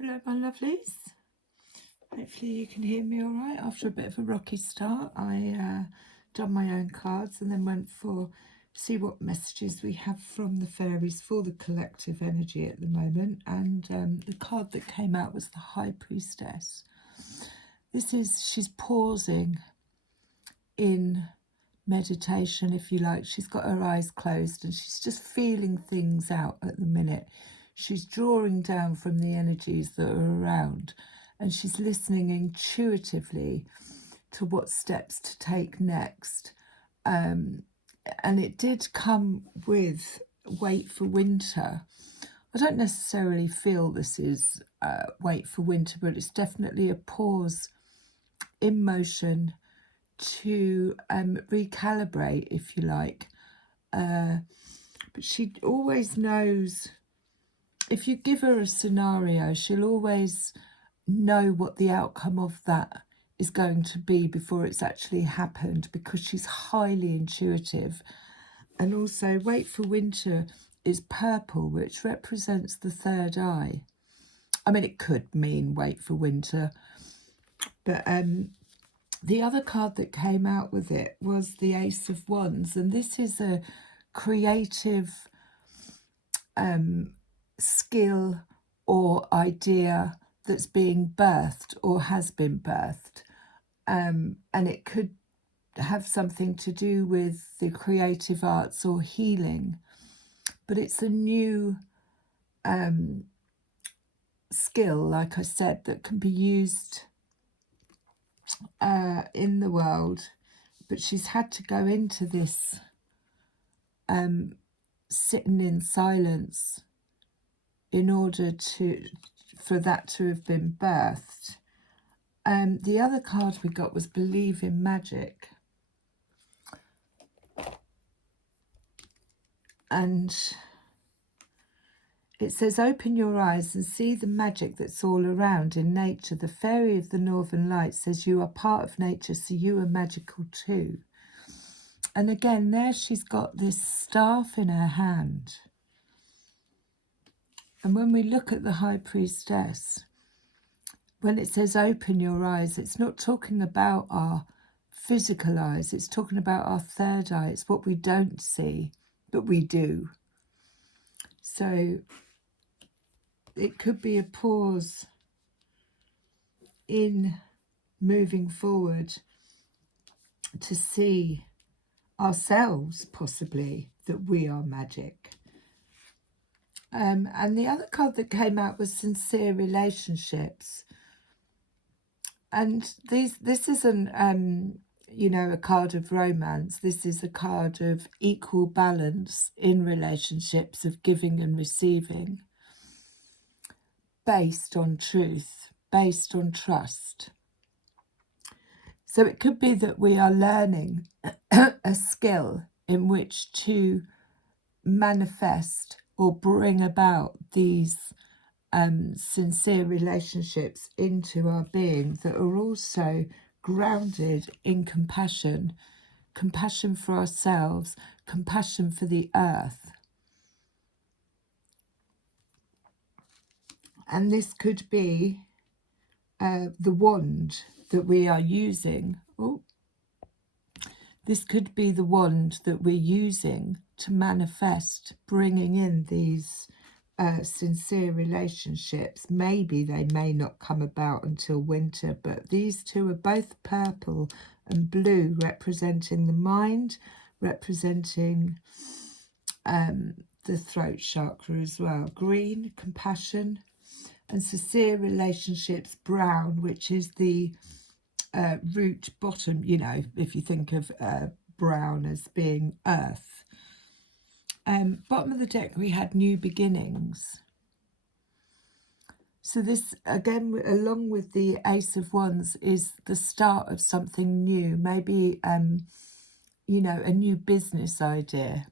Hello my lovelies, hopefully you can hear me all right. After a bit of a rocky start, I done my own cards and then went for see what messages we have from the fairies for the collective energy at the moment, and the card that came out was the High Priestess. She's pausing in meditation, if you like. She's got her eyes closed and she's just feeling things out at the minute. She's drawing down from the energies that are around, and she's listening intuitively to what steps to take next. And it did come with Wait for Winter. I don't necessarily feel this is Wait for Winter, but it's definitely a pause in motion to recalibrate, if you like. But she always knows, if you give her a scenario, she'll always know what the outcome of that is going to be before it's actually happened, because she's highly intuitive. And also Wait for Winter is purple, which represents the third eye. I mean, it could mean Wait for Winter, but the other card that came out with it was the Ace of Wands, and this is a creative skill or idea that's being birthed or has been birthed, and it could have something to do with the creative arts or healing, but it's a new skill, like I said, that can be used in the world. But she's had to go into this sitting in silence in order for that to have been birthed. The other card we got was Believe in Magic, and it says, open your eyes and see the magic that's all around in nature. The fairy of the Northern Lights says you are part of nature, so you are magical too. And again, there she's got this staff in her hand. And when we look at the High Priestess, when it says open your eyes, it's not talking about our physical eyes. It's talking about our third eye. It's what we don't see, but we do. So it could be a pause in moving forward to see ourselves, possibly, that we are magic. And the other card that came out was Sincere Relationships. And this isn't, you know, a card of romance. This is a card of equal balance in relationships, of giving and receiving, based on truth, based on trust. So it could be that we are learning a skill in which to manifest or bring about these sincere relationships into our being that are also grounded in compassion, compassion for ourselves, compassion for the earth. And this could be the wand that we are using. This could be the wand that we're using to manifest, bringing in these sincere relationships. Maybe they may not come about until winter, but these two are both purple and blue, representing the mind, representing the throat chakra as well. Green, compassion, and sincere relationships, brown, which is the root bottom, you know, if you think of brown as being earth. Bottom of the deck, we had New Beginnings. So this, again, along with the Ace of Wands, is the start of something new. Maybe, you know, a new business idea.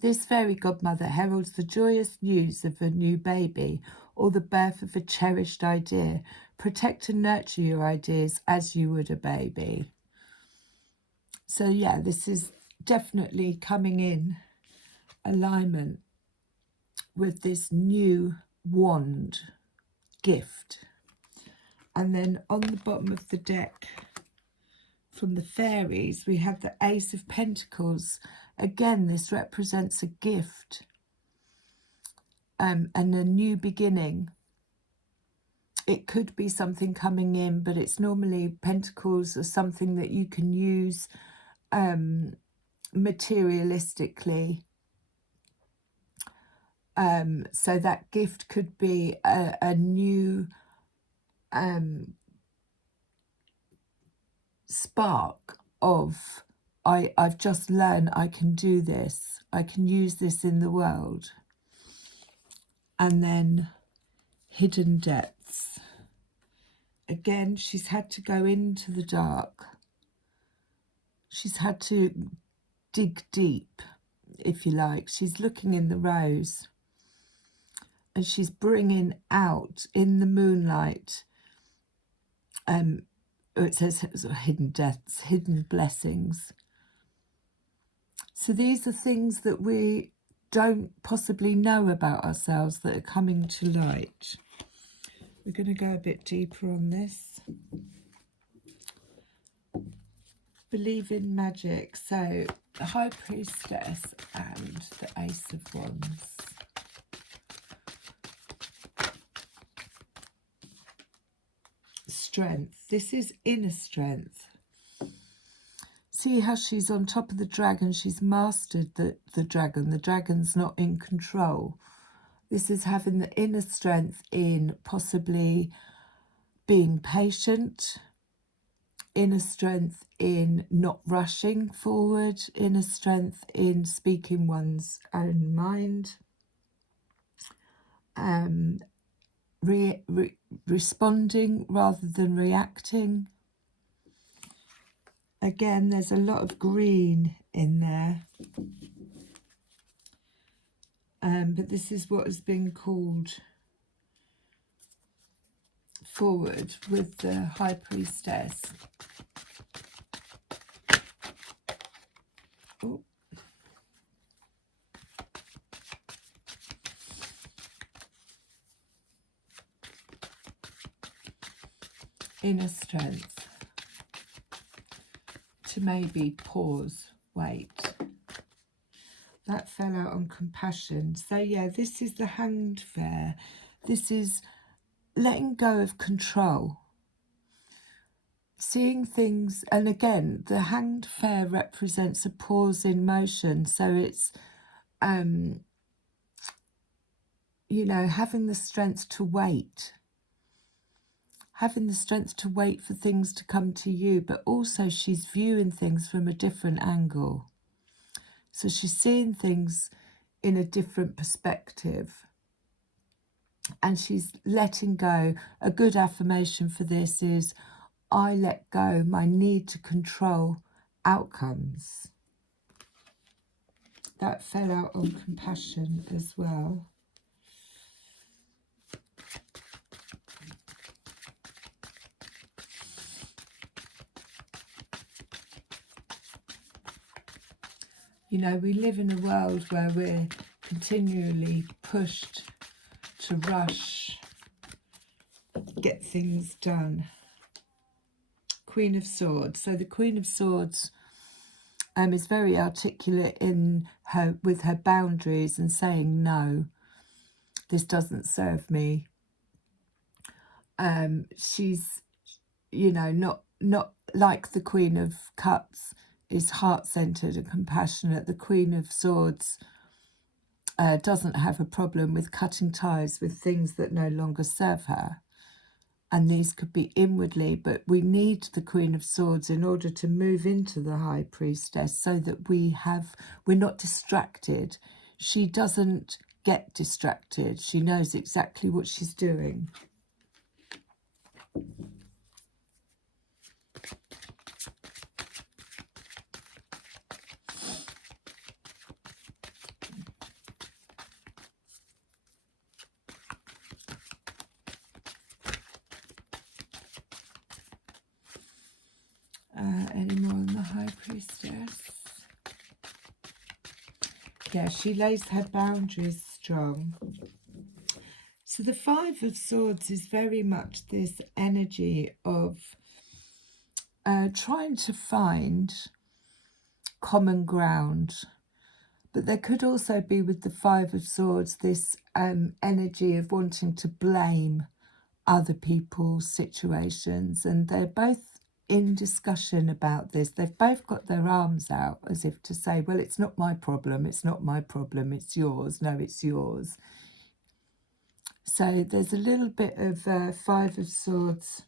This fairy godmother heralds the joyous news of a new baby or the birth of a cherished idea. Protect and nurture your ideas as you would a baby. So yeah, this is definitely coming in alignment with this new wand gift. And then on the bottom of the deck from the fairies, we have the Ace of Pentacles. Again, this represents a gift and a new beginning. It could be something coming in, but it's normally pentacles are something that you can use materialistically. So that gift could be a new spark of, I've just learned I can do this. I can use this in the world. And then hidden depths. Again, she's had to go into the dark. She's had to dig deep, if you like. She's looking in the rose and she's bringing out in the moonlight, it says hidden depths, hidden blessings. So these are things that we don't possibly know about ourselves that are coming to light. We're going to go a bit deeper on this. Believe in magic. So the High Priestess and the Ace of Wands. Strength. This is inner strength. See how she's on top of the dragon. She's mastered the dragon. The dragon's not in control. This is having the inner strength in possibly being patient, inner strength in not rushing forward, inner strength in speaking one's own mind, responding rather than reacting. Again, there's a lot of green in there. But this is what has been called forward with the High Priestess. Oh. Inner strength to maybe pause, wait. That fell out on compassion. So yeah, this is the Hanged Fair. This is letting go of control. Seeing things, and again, the Hanged Fair represents a pause in motion. So it's, you know, having the strength to wait. Having the strength to wait for things to come to you, but also she's viewing things from a different angle. So she's seeing things in a different perspective. And she's letting go. A good affirmation for this is, I let go my need to control outcomes. That fell out on compassion as well. You know, we live in a world where we're continually pushed to rush, get things done. Queen of Swords. So the Queen of Swords is very articulate in with her boundaries and saying, no, this doesn't serve me. She's, you know, not like the Queen of Cups is heart-centered and compassionate. The Queen of Swords doesn't have a problem with cutting ties with things that no longer serve her. And these could be inwardly, but we need the Queen of Swords in order to move into the High Priestess so that we're not distracted. She doesn't get distracted. She knows exactly what she's doing. Any more on the High Priestess? Yeah, she lays her boundaries strong. So the Five of Swords is very much this energy of trying to find common ground. But there could also be, with the Five of Swords, this energy of wanting to blame other people's situations. And they're both in discussion about this. They've both got their arms out as if to say, well, it's not my problem, it's not my problem, it's yours. No, it's yours. So there's a little bit of Five of Swords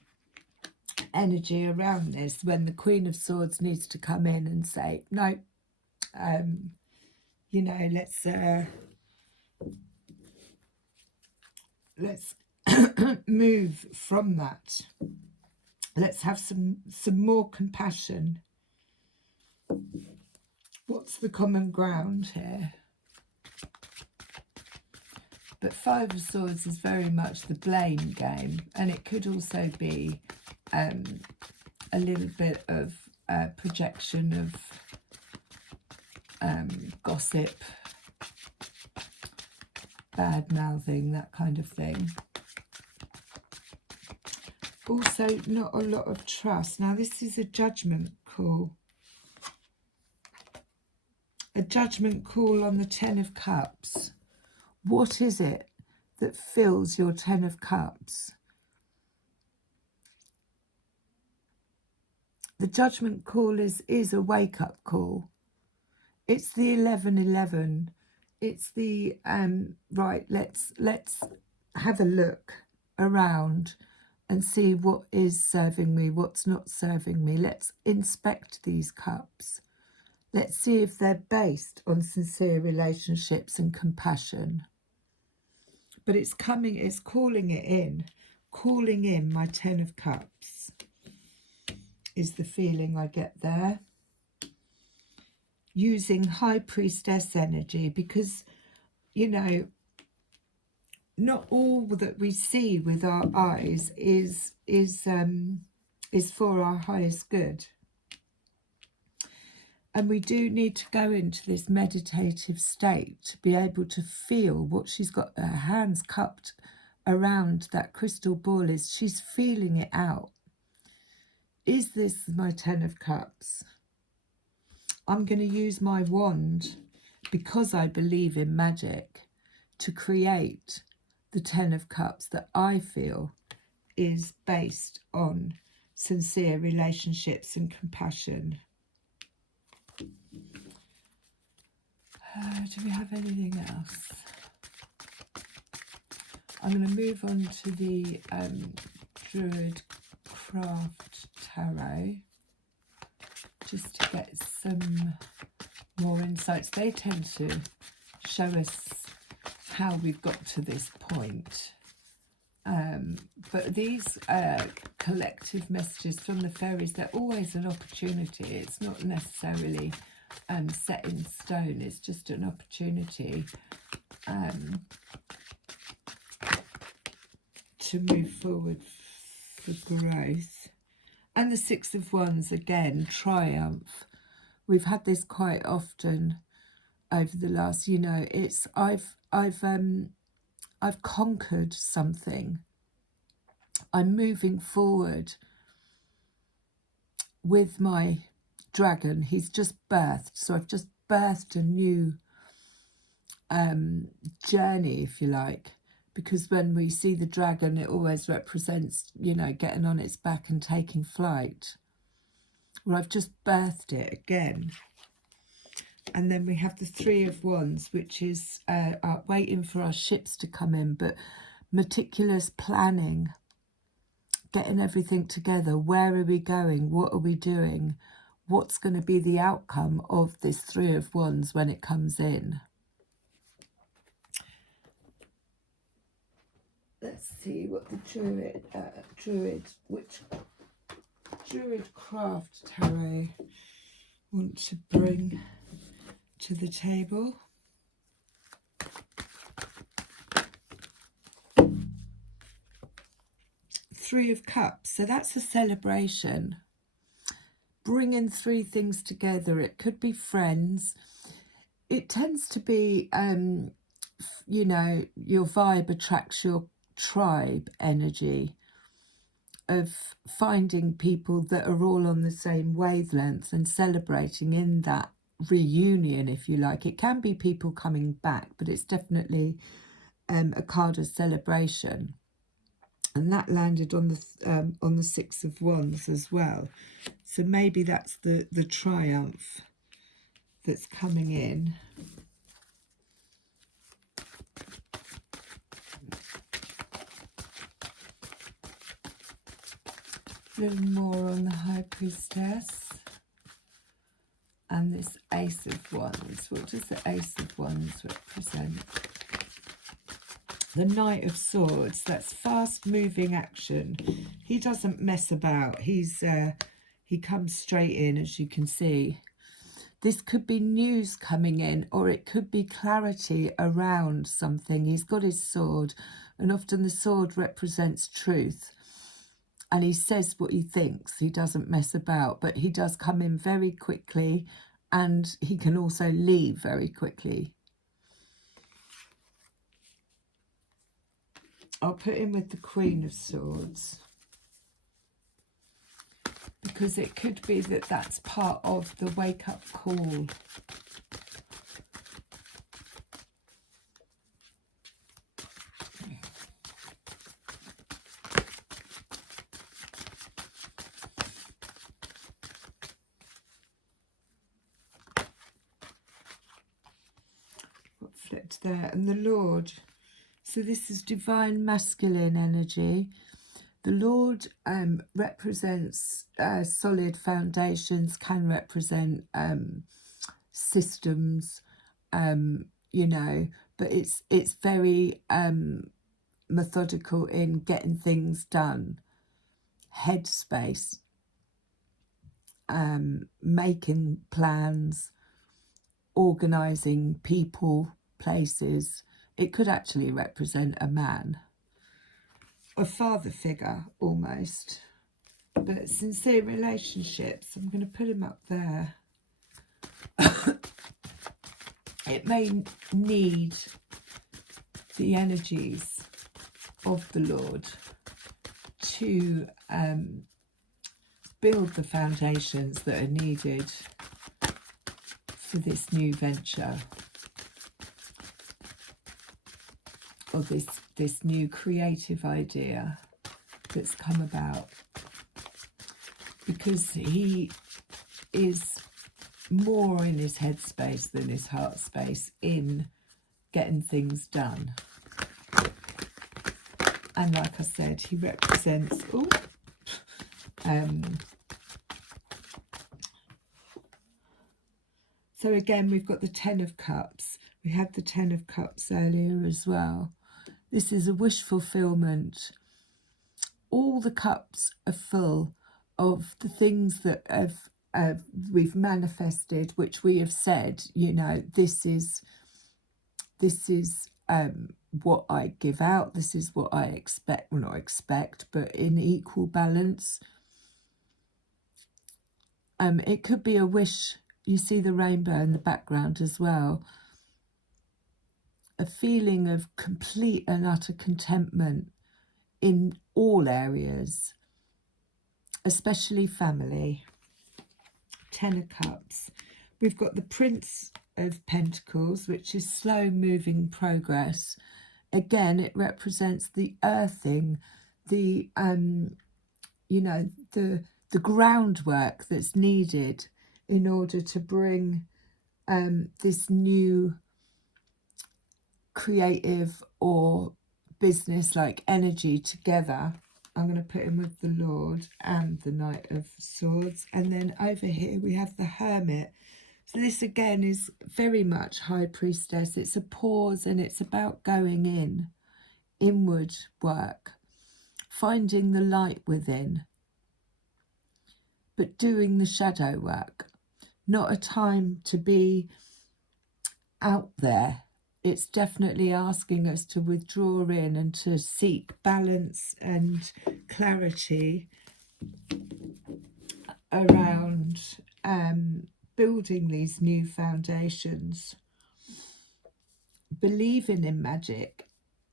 energy around this, when the Queen of Swords needs to come in and say, no, you know, let's move from that. Let's have some more compassion. What's the common ground here? But Five of Swords is very much the blame game, and it could also be a little bit of projection of gossip, bad mouthing, that kind of thing. Also, not a lot of trust. Now, this is a judgment call. A judgment call on the Ten of Cups. What is it that fills your Ten of Cups? The judgment call is a wake-up call. It's the 11:11. It's the right, let's have a look around and see what is serving me, what's not serving me. Let's inspect these cups. Let's see if they're based on sincere relationships and compassion. But it's coming, it's calling in my Ten of Cups is the feeling I get there. Using High Priestess energy, because, you know, not all that we see with our eyes is for our highest good. And we do need to go into this meditative state to be able to feel what she's got. Her hands cupped around that crystal ball, is she's feeling it out. Is this my Ten of Cups? I'm going to use my wand, because I believe in magic, to create the Ten of Cups that I feel is based on sincere relationships and compassion. Do we have anything else? I'm going to move on to the Druid Craft Tarot, just to get some more insights. They tend to show us how we've got to this point. But these collective messages from the fairies, they're always an opportunity. It's not necessarily set in stone. It's just an opportunity to move forward for growth. And the Six of Wands, again, triumph. We've had this quite often over the last, you know, it's I've conquered something. I'm moving forward with my dragon. He's just birthed, so I've just birthed a new journey, if you like, because when we see the dragon, it always represents, you know, getting on its back and taking flight. Well, I've just birthed it again. And then we have the Three of Wands, which is waiting for our ships to come in, but meticulous planning, getting everything together. Where are we going? What are we doing? What's going to be the outcome of this Three of Wands when it comes in? Let's see what the Druid Craft Tarot want to bring to the table. Three of Cups, so that's a celebration. Bringing three things together. It could be friends. It tends to be, you know, your vibe attracts your tribe energy of finding people that are all on the same wavelength and celebrating in that reunion, if you like. It can be people coming back, but it's definitely a card of celebration. And that landed on the Six of Wands as well. So maybe that's the triumph that's coming in. A little more on the High Priestess. And this Ace of Wands. What does the Ace of Wands represent? The Knight of Swords. That's fast-moving action. He doesn't mess about. He comes straight in, as you can see. This could be news coming in, or it could be clarity around something. He's got his sword, and often the sword represents truth. And he says what he thinks. He doesn't mess about, but he does come in very quickly, and he can also leave very quickly. I'll put him with the Queen of Swords, because it could be that that's part of the wake-up call. Flipped there, and the Lord. So this is divine masculine energy. The Lord represents solid foundations, can represent systems, you know, but it's very methodical in getting things done. Headspace, making plans, organising people, places. It could actually represent a man, a father figure almost. But sincere relationships, I'm going to put him up there. It may need the energies of the Lord to build the foundations that are needed for this new venture, or this new creative idea that's come about, because he is more in his head space than his heart space in getting things done. And like I said, he represents so again, we've got the Ten of Cups. We had the Ten of Cups earlier as well. This is a wish fulfillment. All the cups are full of the things that we've manifested, which we have said, you know, this is what I give out, this is what I expect, well, not expect, but in equal balance. It could be a wish. You see the rainbow in the background as well. A feeling of complete and utter contentment in all areas, especially family. Ten of Cups. We've got the Prince of Pentacles, which is slow moving progress. Again, it represents the earthing, the you know, the groundwork that's needed in order to bring this new creative or business like energy together. I'm going to put him with the Lord and the Knight of Swords. And then over here we have the Hermit. So this again is very much High Priestess. It's a pause, and it's about going in, inward work, finding the light within, but doing the shadow work. Not a time to be out there. It's definitely asking us to withdraw in and to seek balance and clarity around building these new foundations, believing in magic,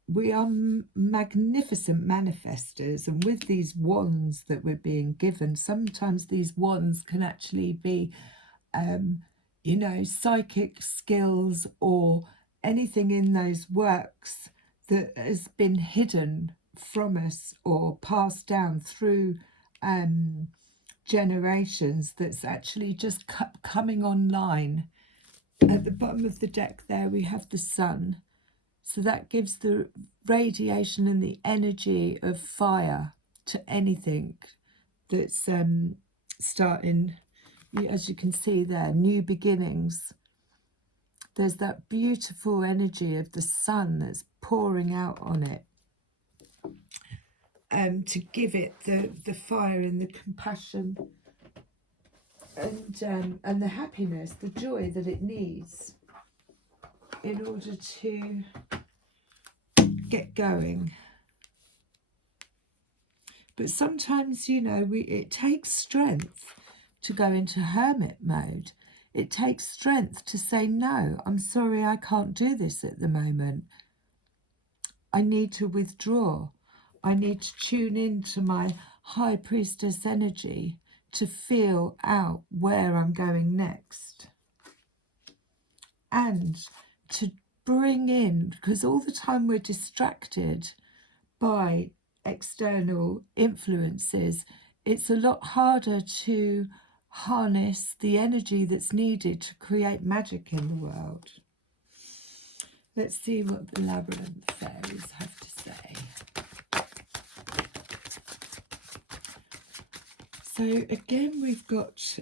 we are magnificent manifestors, and with these wands that we're being given, sometimes these wands can actually be you know, psychic skills or anything in those works that has been hidden from us or passed down through generations, that's actually just coming online. At the bottom of the deck there we have the sun, so that gives the radiation and the energy of fire to anything that's starting. As you can see there, new beginnings. There's that beautiful energy of the sun that's pouring out on it, to give it the fire and the compassion and the happiness, the joy that it needs in order to get going. But sometimes, you know, it takes strength to go into hermit mode. It takes strength to say, no, I'm sorry, I can't do this at the moment. I need to withdraw. I need to tune into my high priestess energy to feel out where I'm going next. And to bring in, because all the time we're distracted by external influences, it's a lot harder to harness the energy that's needed to create magic in the world. Let's see what the labyrinth fairies have to say. So again, we've got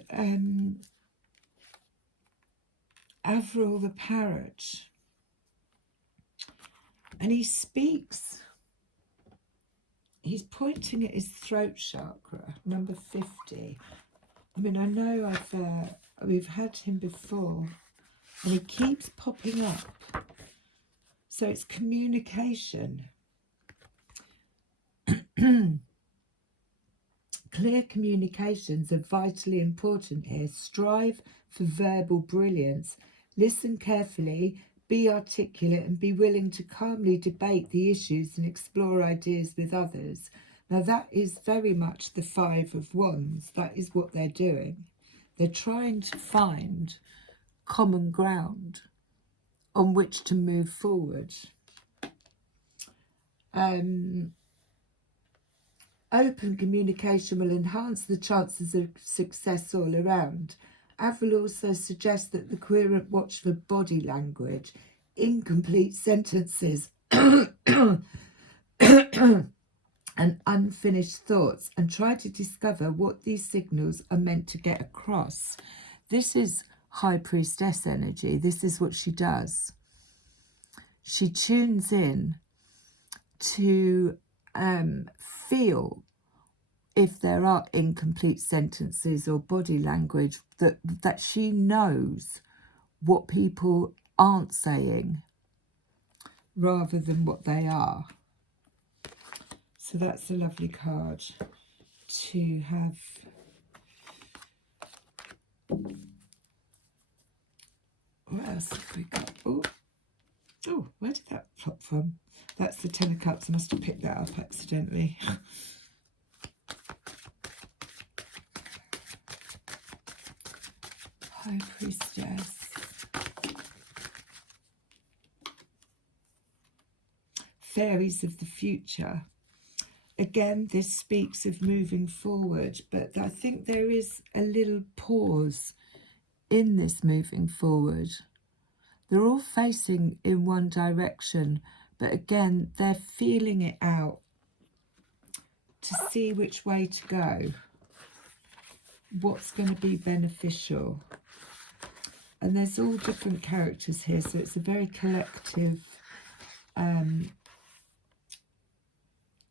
Avril the parrot, and he speaks. He's pointing at his throat chakra, number 50. I mean, I know we've had him before, and he keeps popping up. So it's communication. Clear communications are vitally important here. Strive for verbal brilliance. Listen carefully, be articulate, and be willing to calmly debate the issues and explore ideas with others. Now that is very much the Five of Wands. That is what they're doing. They're trying to find common ground on which to move forward. Open communication will enhance the chances of success all around. Avril also suggests that the querent watch for body language, incomplete sentences and unfinished thoughts, and try to discover what these signals are meant to get across. This is High Priestess energy. This is what she does. She tunes in to feel if there are incomplete sentences or body language, that she knows what people aren't saying rather than what they are. So that's a lovely card to have. What else have we got? Oh, where did that plop from? That's the Ten of Cups. I must have picked that up accidentally. High Priestess. Fairies of the future. Again, this speaks of moving forward, but I think there is a little pause in this moving forward. They're all facing in one direction, but again, they're feeling it out to see which way to go, what's going to be beneficial. And there's all different characters here, so it's a very collective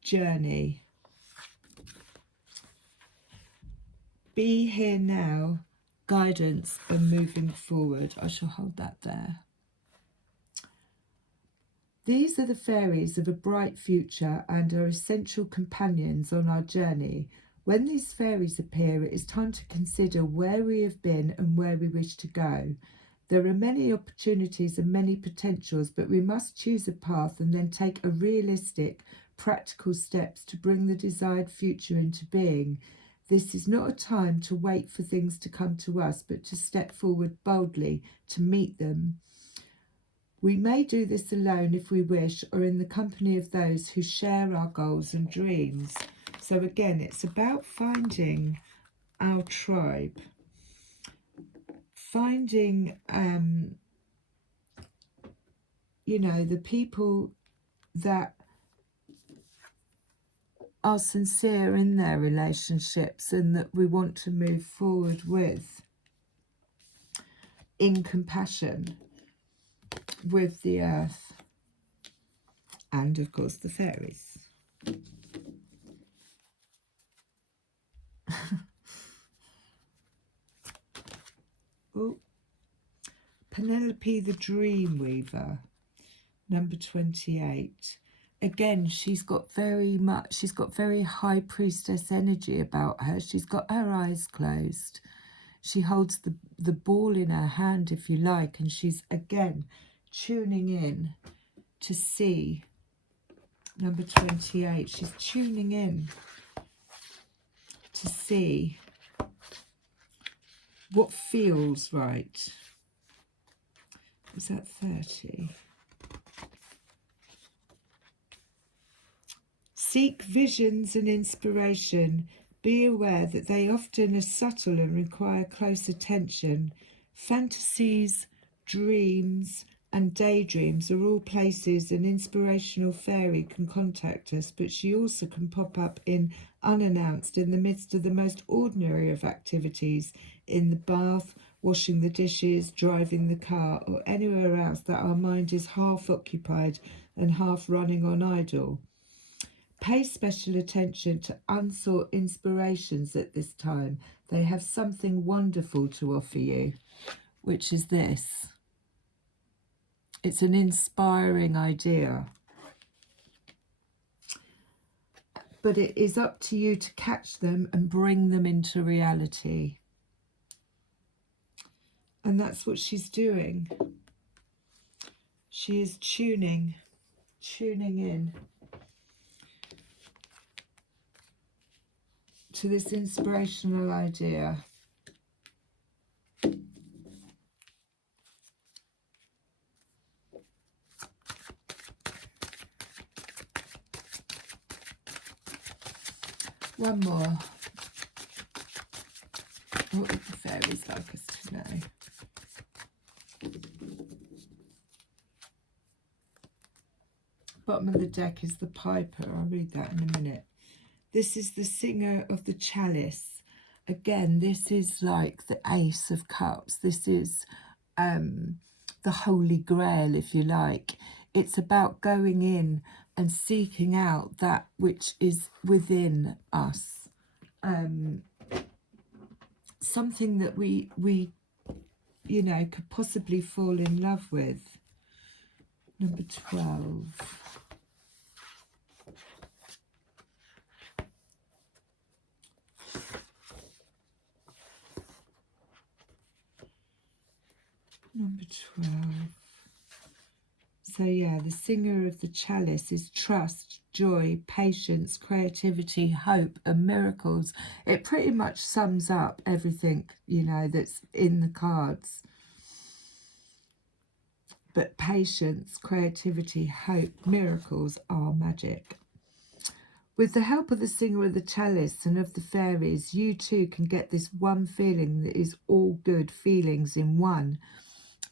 journey. Be here now, guidance and moving forward. I shall hold that there. These are the fairies of a bright future and are essential companions on our journey. When these fairies appear, it is time to consider where we have been and where we wish to go. There are many opportunities and many potentials, but we must choose a path and then take a realistic, practical steps to bring the desired future into being. This is not a time to wait for things to come to us, but to step forward boldly to meet them. We may do this alone if we wish, or in the company of those who share our goals and dreams. So again, it's about finding our tribe, finding, you know, the people that are sincere in their relationships and that we want to move forward with in compassion with the earth and, of course, the fairies. Oh, Penelope the Dream Weaver, number 28. Again, she's got very high priestess energy about her. She's got her eyes closed. She holds the ball in her hand, if you like, and she's, again, tuning in to see. Number 28, she's tuning in to see what feels right. Is that 30? Seek visions and inspiration. Be aware that they often are subtle and require close attention. Fantasies, dreams, and daydreams are all places an inspirational fairy can contact us, but she also can pop up in unannounced in the midst of the most ordinary of activities, in the bath, washing the dishes, driving the car, or anywhere else that our mind is half occupied and half running on idle. Pay special attention to unsought inspirations at this time. They have something wonderful to offer you, which is this. It's an inspiring idea. But it is up to you to catch them and bring them into reality. And that's what she's doing. She is tuning in to this inspirational idea. One more. What would the fairies like us to know? Bottom of the deck is the piper. I'll read that in a minute. This is the singer of the chalice. Again, this is like the Ace of Cups. This is the Holy Grail, if you like. It's about going in and seeking out that which is within us. Something that we you know, could possibly fall in love with. Number 12. Number 12. So yeah, the singer of the chalice is trust, joy, patience, creativity, hope, and miracles. It pretty much sums up everything, you know, that's in the cards. But patience, creativity, hope, miracles are magic. With the help of the singer of the chalice and of the fairies, you too can get this one feeling that is all good feelings in one.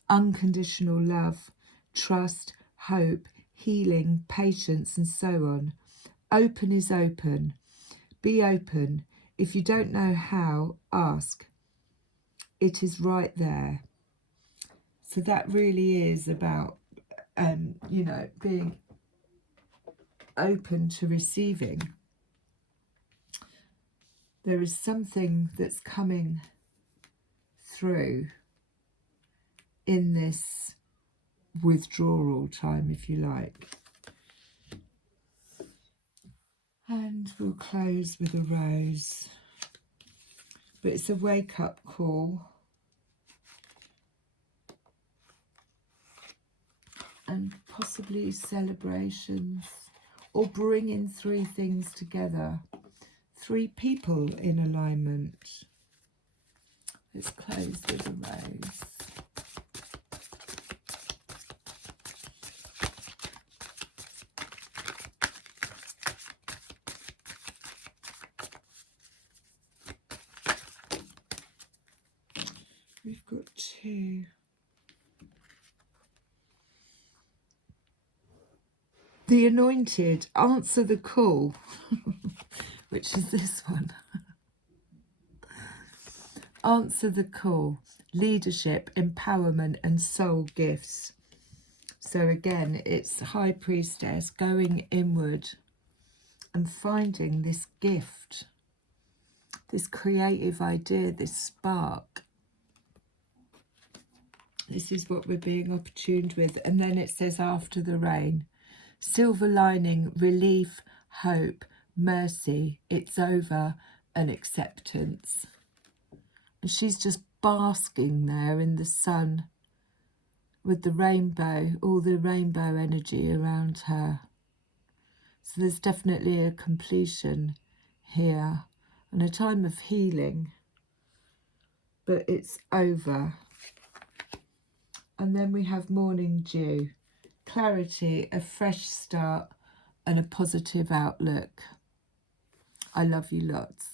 Unconditional love, trust, hope, healing, patience, and so on. Open is open. Be open. If you don't know how, ask. It is right there. So that really is about, you know, being open to receiving. There is something that's coming through in this withdrawal time, if you like. And we'll close with a rose. But it's a wake-up call. and possibly celebrations, or bringing three things together. Three people in alignment. Let's close with a rose. We've got two. The Anointed, answer the call, which is this one. Answer the call, leadership, empowerment and soul gifts. So again, it's High Priestess going inward and finding this gift, this creative idea, this spark. This is what we're being opportuned with. And then it says after the rain, silver lining, relief, hope, mercy, it's over, and acceptance. And she's just basking there in the sun with the rainbow, all the rainbow energy around her. So there's definitely a completion here and a time of healing, but it's over. And then we have morning dew, clarity, a fresh start and a positive outlook. I love you lots.